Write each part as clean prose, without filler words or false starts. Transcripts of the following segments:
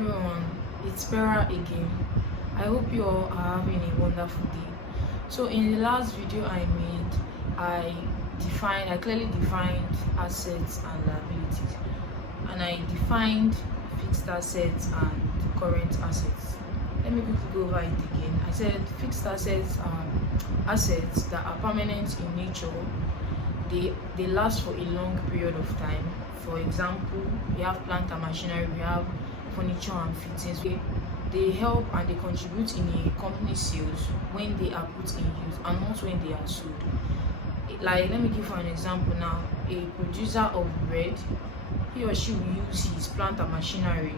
everyone, it's Pera again. I hope you all are having a wonderful day. So in the last video I made, I clearly defined assets and liabilities, and I defined fixed assets and current assets. Let me quickly go over it again. I said fixed assets are assets that are permanent in nature. They last for a long period of time. For example, we have plant and machinery, we have furniture and fittings. They help and they contribute in a company's sales when they are put in use and not when they are sold. Like, let me give you an example now. A producer of bread, he or she will use his plant and machinery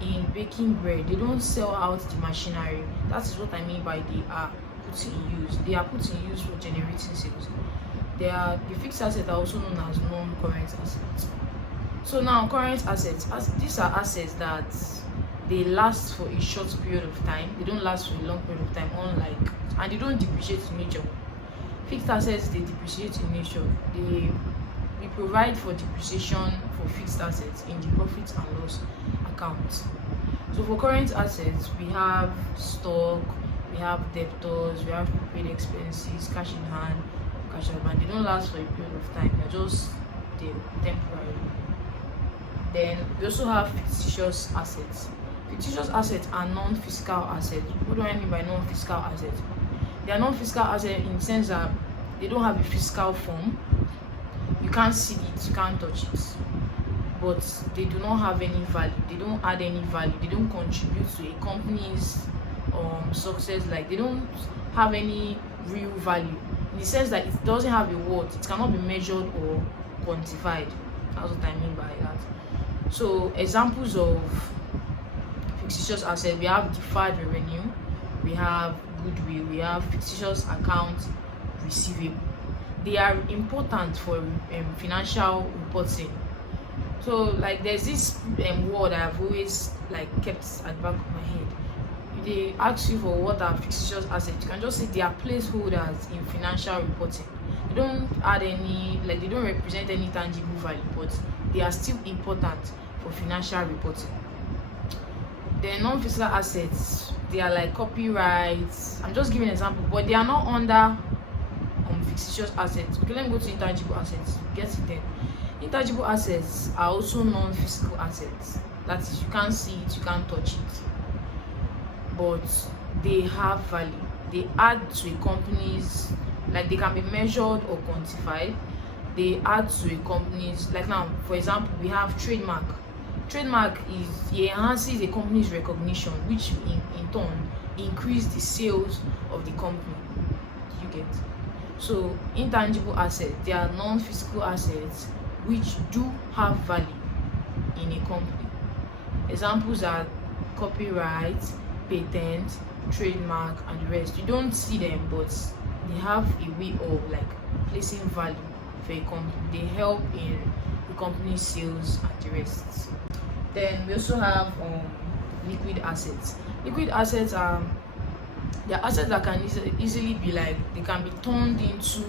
in baking bread. They don't sell out the machinery. That is what I mean by they are put in use. They are put in use for generating sales. The fixed assets are also known as non-current assets. So now, current assets, these are assets that they last for a short period of time. They don't last for a long period of time, and they don't depreciate in nature. Fixed assets, they depreciate in nature. We provide for depreciation for fixed assets in the profit and loss account. So for current assets, we have stock, we have debtors, we have prepaid expenses, cash in hand, cash at bank. They don't last for a period of time. They're just temporary. Then we also have fictitious assets. Fictitious assets are non-fiscal assets. What do I mean by non-fiscal assets? They are non-fiscal assets in the sense that they don't have a fiscal form. You can't see it, you can't touch it, but they do not have any value. They don't add any value. They don't contribute to a company's success. Like, they don't have any real value in the sense that it doesn't have a worth. It cannot be measured or quantified. That's what I mean by that. So examples of fictitious assets: we have deferred revenue, we have goodwill, we have fictitious account receivable. They are important for financial reporting. So, like, there's this word I've always kept at the back of my head. If they ask you for what are fictitious assets, you can just say they are placeholders in financial reporting. They don't add any, they don't represent any tangible value, but they are still important for financial reporting. The non-fiscal assets, they are like copyrights. I'm just giving an example, but they are not under fictitious assets. Okay, let me go to intangible assets. Get it then. Intangible assets are also non-fiscal assets. That is, you can't see it, you can't touch it, but they have value. They add to a company's, they can be measured or quantified. They add to a company's, now, for example, we have trademark. Trademark enhances a company's recognition, which in turn increase the sales of the company. You get? So intangible assets, they are non-physical assets which do have value in a company. Examples are copyright, patent, trademark, and the rest. You don't see them, but they have a way of placing value for a company. They help in the company's sales and the rest. Then we also have liquid assets. Liquid assets are assets that can easily be they can be turned into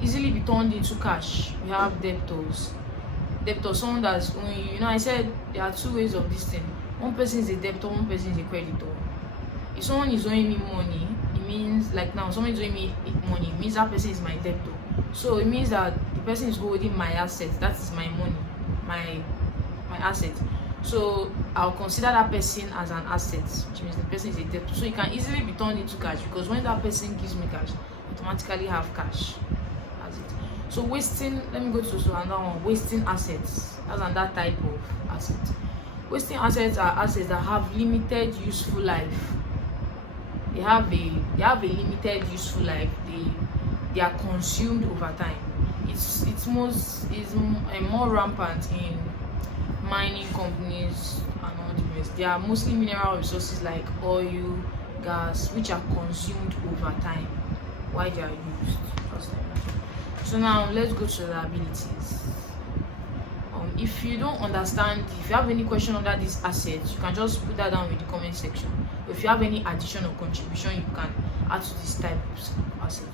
easily be turned into cash. We have debtors. Someone that's owing you. I said there are two ways of this thing. One person is a debtor, one person is a creditor. If someone is owing me money, it means now someone is owing me money, it means that person is my debtor. So it means that the person is holding my assets. That is my money, my asset. So I'll consider that person as an asset, which means the person is a debtor. So it can easily be turned into cash, because when that person gives me cash, I automatically have cash as it. So wasting, let me go to another one. Wasting assets. That's another type of asset. Wasting assets are assets that have limited useful life. They have a limited useful life. They are consumed over time. It's more rampant in mining companies and all the rest. They are mostly mineral resources like oil, gas, which are consumed over time while they are used. So now let's go to liabilities. If you don't understand, if you have any question under this asset, you can just put that down in the comment section. If you have any addition or contribution you can add to this type of asset,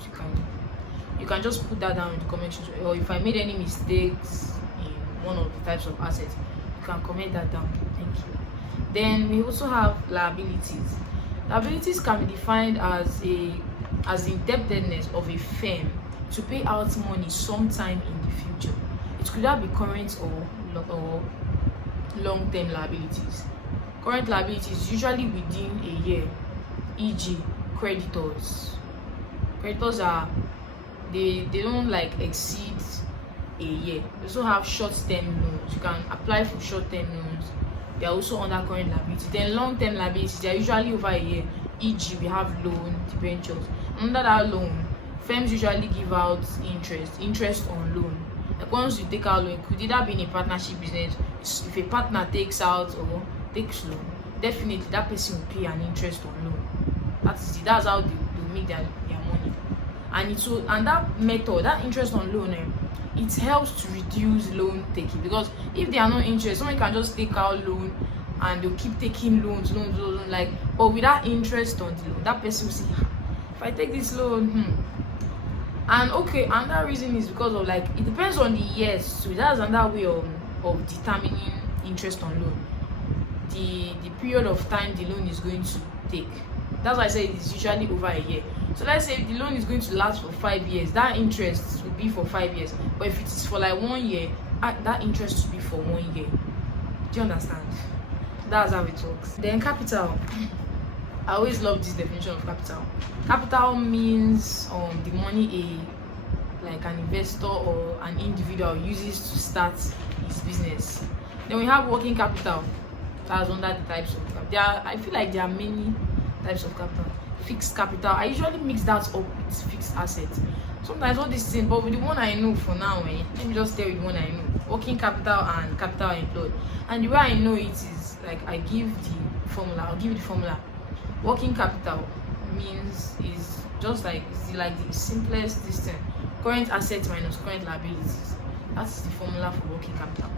you can just put that down in the comment section. Or if I made any mistakes in one of the types of assets, you can comment that down. Thank you. Then we also have liabilities. Liabilities can be defined as the indebtedness of a firm to pay out money sometime in the future. It could either be current or long-term liabilities. Current liabilities usually within a year, e.g. creditors. Creditors are they don't like exceed a year. We also have short-term loans. You can apply for short-term loans. They are also under current liability. Then long-term liabilities, they are usually over a year, e.g. we have loan debentures. Under that loan, firms usually give out interest on loan. Like once you take out loan, it could either be in a partnership business. If a partner takes out or takes loan, definitely that person will pay an interest on loan. That's how they make their money. And that method, that interest on loan, it helps to reduce loan taking, because if there are no interest, someone can just take out loan and they'll keep taking loans, like, but without interest on the loan, that person will say, if I take this loan, and okay, and that reason is because of, like, it depends on the years. So that's another way of determining interest on loan. The period of time the loan is going to take. That's why I say it's usually over a year. So let's say if the loan is going to last for 5 years, that interest will be for 5 years. But if it is for like 1 year, that interest will be for 1 year. Do you understand? That's how it works. Then capital. I always love this definition of capital. Capital means the money like an investor or an individual uses to start his business. Then we have working capital. That's under the types of capital. I feel like there are many types of capital. Fixed capital, I usually mix that up with fixed assets. Sometimes all these things, but with the one I know for now, let me just tell you the one I know. Working capital and capital employed. And the way I know it is like I'll give you the formula. Working capital is just like the simplest distance. Current assets minus current liabilities. That's the formula for working capital.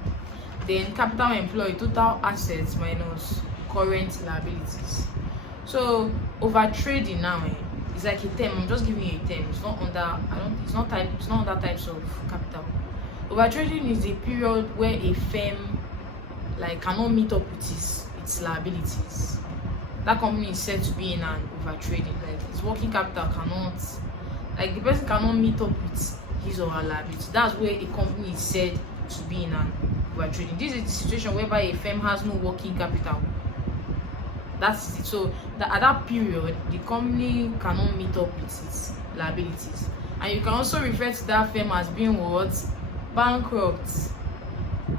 Then capital employed, total assets minus current liabilities. So over trading now, it's like a term. I'm just giving you a term. It's not under types of capital. Over trading is a period where a firm like cannot meet up with its liabilities. That company is said to be in an over trading. Like its working capital the person cannot meet up with his or her liabilities. That's where a company is said to be in an over trading. This is the situation whereby a firm has no working capital. That's it. So at that period, the company cannot meet up with its liabilities, and you can also refer to that firm as being what? Bankrupt.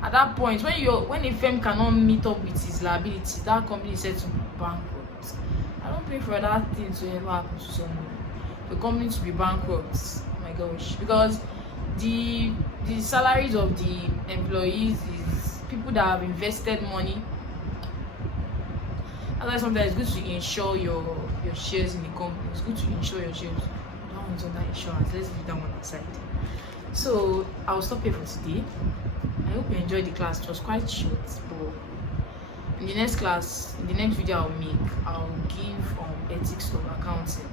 At that point, when a firm cannot meet up with its liabilities, that company is said to be bankrupt. I don't pray for that thing to ever happen to someone. The company to be bankrupt. Oh my gosh, because the salaries of the employees is people that have invested money. That's why sometimes it's good to insure your shares in the company. It's good to insure your shares. That one's under insurance. Let's leave that one aside. So I'll stop here for today. I hope you enjoyed the class. It was quite short, but in the next class, in the next video I'll give ethics of accounting.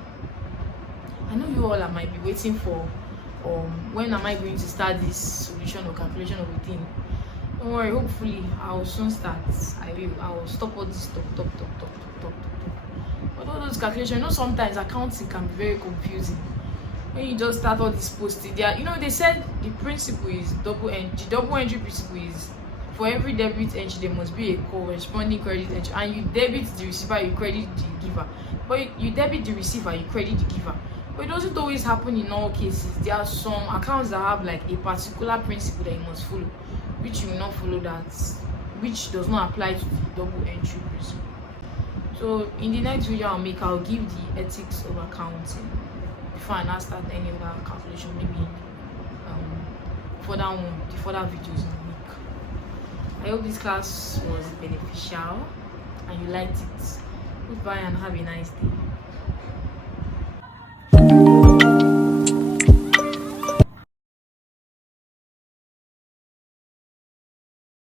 I know you all might be waiting for when am I going to start this solution or calculation of a thing. Don't worry, hopefully I will soon start. I will stop all this talk. But all those calculations, sometimes accounting can be very confusing. When you just start all this posting there, they said the principle is double entry. The double entry principle is for every debit entry there must be a corresponding credit entry, and you debit the receiver, you credit the giver. But you debit the receiver, you credit the giver. But it doesn't always happen in all cases. There are some accounts that have like a particular principle that you must follow, which you will not follow that, which does not apply to the double entry principle. So in the next video I'll give the ethics of accounting before I now start any other calculation, maybe the further videos in the week. I hope this class was beneficial and you liked it. Goodbye and have a nice day.